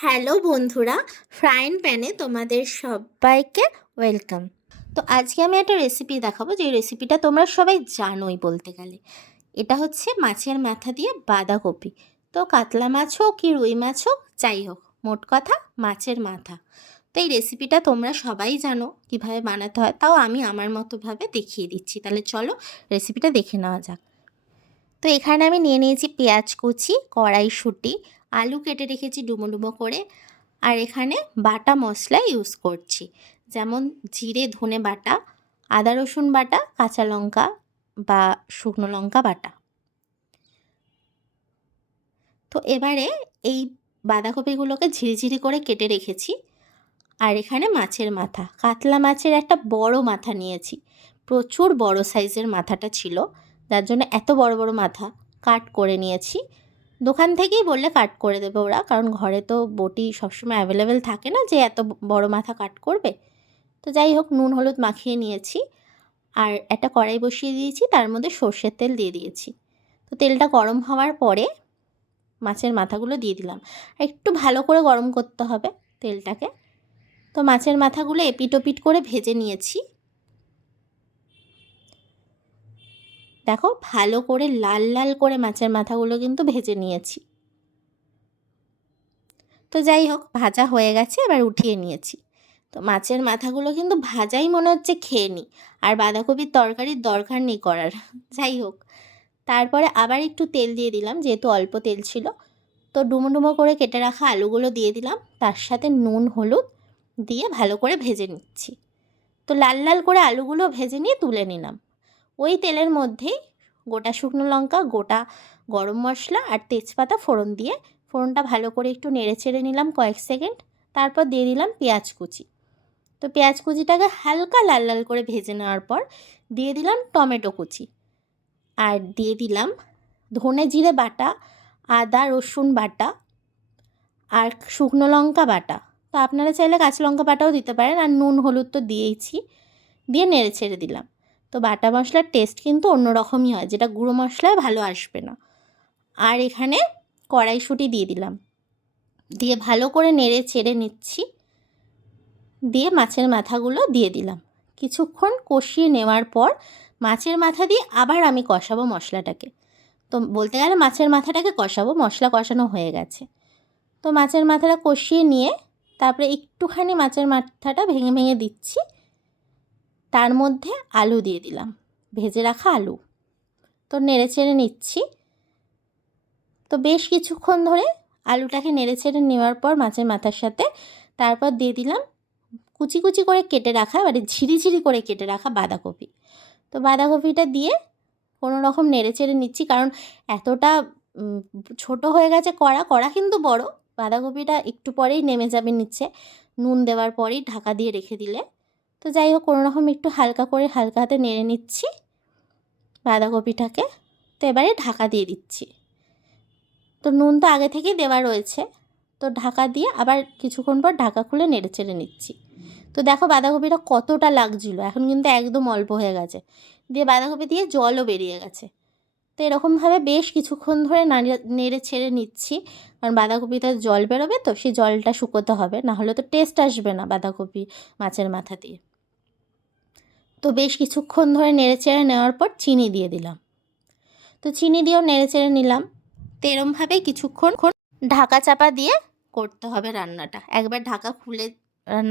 Hello বন্ধুরা, frying প্যানে তোমাদের সবাইকে ওয়েলকাম। তো আজকে আমি একটা রেসিপি দেখাবো, যে রেসিপিটা তোমরা সবাই জানোই বলতে গেলে। এটা হচ্ছে মাছের মাথা দিয়ে বাঁধাকপি। তো কাতলা মাছ হোক কি রুই মাছ হোক, যাই হোক, মোট কথা মাছের মাথা। তো এই রেসিপিটা তোমরা সবাই জানো কিভাবে বানাতে হয়, তাও আমি আমার মতোভাবে দেখিয়ে দিচ্ছি। তাহলে চলো রেসিপিটা দেখে নেওয়া যাক। তো এখানে আমি নিয়ে নিয়েছি পেঁয়াজ কুচি, কড়াইশুঁটি, আলু কেটে রেখেছি ডুমো ডুমো করে, আর এখানে বাটা মশলা ইউজ করছি, যেমন জিরে ধনে বাটা, আদা রসুন বাটা, কাঁচা লঙ্কা বা শুকনো লঙ্কা বাটা। তো এবারে এই বাঁধাকপিগুলোকে ঝিরিঝিরি করে কেটে রেখেছি। আর এখানে মাছের মাথা, কাতলা মাছের একটা বড় মাথা নিয়েছি, প্রচুর বড় সাইজের মাথাটা ছিল, যার জন্য এত বড় বড় মাথা কাট করে নিয়েছি। দোকান থেকেই বললে কাট করে দেবে ওরা, কারণ ঘরে তো বটি সবসময় অ্যাভেলেবেল থাকে না যে এত বড় মাথা কাট করবে। তো যাই হোক, নুন হলুদ মাখিয়ে নিয়েছি, আর একটা কড়াই বসিয়ে দিয়েছি, তার মধ্যে সর্ষের তেল দিয়ে দিয়েছি। তো তেলটা গরম হওয়ার পরে মাছের মাথাগুলো দিয়ে দিলাম। একটু ভালো করে গরম করতে হবে তেলটাকে। তো মাছের মাথাগুলো এপিট ওপিট করে ভেজে নিয়েছি। দেখো, ভালো করে লাল লাল করে মাছের মাথাগুলো কিন্তু ভেজে নিয়েছি। তো যাই হোক, ভাজা হয়ে গেছে, এবার উঠিয়ে নিয়েছি। তো মাছের মাথাগুলো কিন্তু ভাজাই মনে হচ্ছে খেয়ে নিই, আর বাঁধাকপির তরকারির দরকার নেই করার। যাই হোক, তারপরে আবার একটু তেল দিয়ে দিলাম, যেহেতু অল্প তেল ছিল। তো ডুমো ডুমো করে কেটে রাখা আলুগুলো দিয়ে দিলাম, তার সাথে নুন হলুদ দিয়ে ভালো করে ভেজে নিচ্ছি। তো লাল লাল করে আলুগুলো ভেজে নিয়ে তুলে নিলাম। ওই তেলের মধ্যেই গোটা শুকনো লঙ্কা, গোটা গরম মশলা আর তেজপাতা ফোড়ন দিয়ে ফোড়নটা ভালো করে একটু নেড়ে চেড়ে নিলাম কয়েক সেকেন্ড। তারপর দিয়ে দিলাম পেঁয়াজ কুচি। তো পেঁয়াজ কুচিটাকে হালকা লাল লাল করে ভেজে নেওয়ার পর দিয়ে দিলাম টমেটো কুচি, আর দিয়ে দিলাম ধনে জিরে বাটা, আদা রসুন বাটা আর শুকনো লঙ্কা বাটা। তো আপনারা চাইলে কাঁচা লঙ্কা বাটাও দিতে পারেন, আর নুন হলুদ তো দিয়েইছি, দিয়ে নেড়ে ছেড়ে দিলাম। তো বাটা মশলার টেস্ট কিন্তু অন্যরকমই হয়, যেটা গুঁড়ো মশলায় ভালো আসবে না। আর এখানে কড়াইশুঁটি দিয়ে দিলাম, দিয়ে ভালো করে নেড়ে চেড়ে নিচ্ছি। দিয়ে মাছের মাথাগুলো দিয়ে দিলাম। কিছুক্ষণ কষিয়ে নেওয়ার পর মাছের মাথা দিয়ে আবার আমি কষাবো মশলাটাকে। তো বলতে গেলে মাছের মাথাটাকে কষাবো, মশলা কষানো হয়ে গেছে। তো মাছের মাথাটা কষিয়ে নিয়ে তারপরে একটুখানি মাছের মাথাটা ভেঙে ভেঙে দিচ্ছি, তার মধ্যে আলু দিয়ে দিলাম, ভেজে রাখা আলু। তো নেড়ে চেড়ে নিচ্ছি। তো বেশ কিছুক্ষণ ধরে আলুটাকে নেড়ে চেড়ে নেওয়ার পর মাছের মাথার সাথে তারপর দিয়ে দিলাম কুচি কুচি করে কেটে রাখা, মানে ঝিরিঝিরি করে কেটে রাখা বাঁধাকপি। তো বাঁধাকপিটা দিয়ে কোনো রকম নেড়ে চেড়ে নিচ্ছি, কারণ এতটা ছোট হয়ে গেছে কড়া, কড়া কিন্তু বড়। বাঁধাকপিটা একটু পরেই নেমে যাবে নিচে, নুন দেওয়ার পরেই ঢাকা দিয়ে রেখে দিলে। তো যাই হোক, কোনো রকম একটু হালকা করে হালকা হাতে নেড়ে নিচ্ছি বাঁধাকপিটাকে। তো এবারে ঢাকা দিয়ে দিচ্ছি। তো নুন তো আগে থেকেই দেওয়া রয়েছে। তো ঢাকা দিয়ে আবার কিছুক্ষণ পর ঢাকা খুলে নেড়ে চেড়ে নিচ্ছি। তো দেখো বাঁধাকপিটা কতটা লাগছিল, এখন কিন্তু একদম অল্প হয়ে গেছে, দিয়ে বাঁধাকপি দিয়ে জলও বেরিয়ে গেছে। তো এরকমভাবে বেশ কিছুক্ষণ ধরে নেড়ে ছেড়ে নিচ্ছি, কারণ বাঁধাকপিতে জল বেরোবে, তো সেই জলটা শুকোতে হবে, না হলে তো টেস্ট আসবে না বাঁধাকপি মাছের মাথা দিয়ে। তো বেশ কিছুক্ষণ ধরে নেড়ে চেড়ে নেওয়ার পর চিনি দিয়ে দিলাম। তো চিনি দিয়েও নেড়ে চেড়ে নিলাম। তো এরমভাবেই কিছুক্ষণ ঢাকা চাপা দিয়ে করতে হবে রান্নাটা। একবার ঢাকা খুলে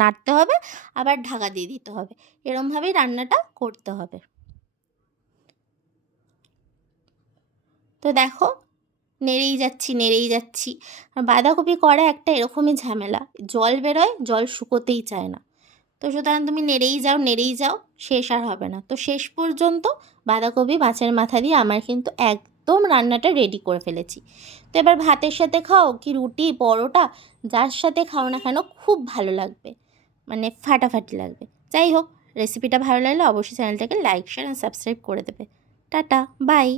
নাড়তে হবে, আবার ঢাকা দিয়ে দিতে হবে, এরমভাবেই রান্নাটা করতে হবে। তো দেখো, নেড়েই যাচ্ছি নেড়েই যাচ্ছি। আর বাঁধাকপি করা একটা এরকমই ঝামেলা, জল বেরোয়, জল শুকোতেই চায় না। তো সুতরাং তুমি নেড়েই যাও নেড়েই যাও, শেষ আর হবে না। তো শেষ পর্যন্ত বাঁধাকপি মাছের মাথা দিয়ে আমার কিন্তু একদম রান্নাটা রেডি করে ফেলেছি। তো এবার ভাতের সাথে খাও কি রুটি পরোটা, যার সাথে খাও না কেন খুব ভালো লাগবে, মানে ফাটাফাটি লাগবে। যাই হোক, রেসিপিটা ভালো লাগলে অবশ্যই চ্যানেলটাকে লাইক শেয়ার অ্যান্ড সাবস্ক্রাইব করে দেবে। Tata, by.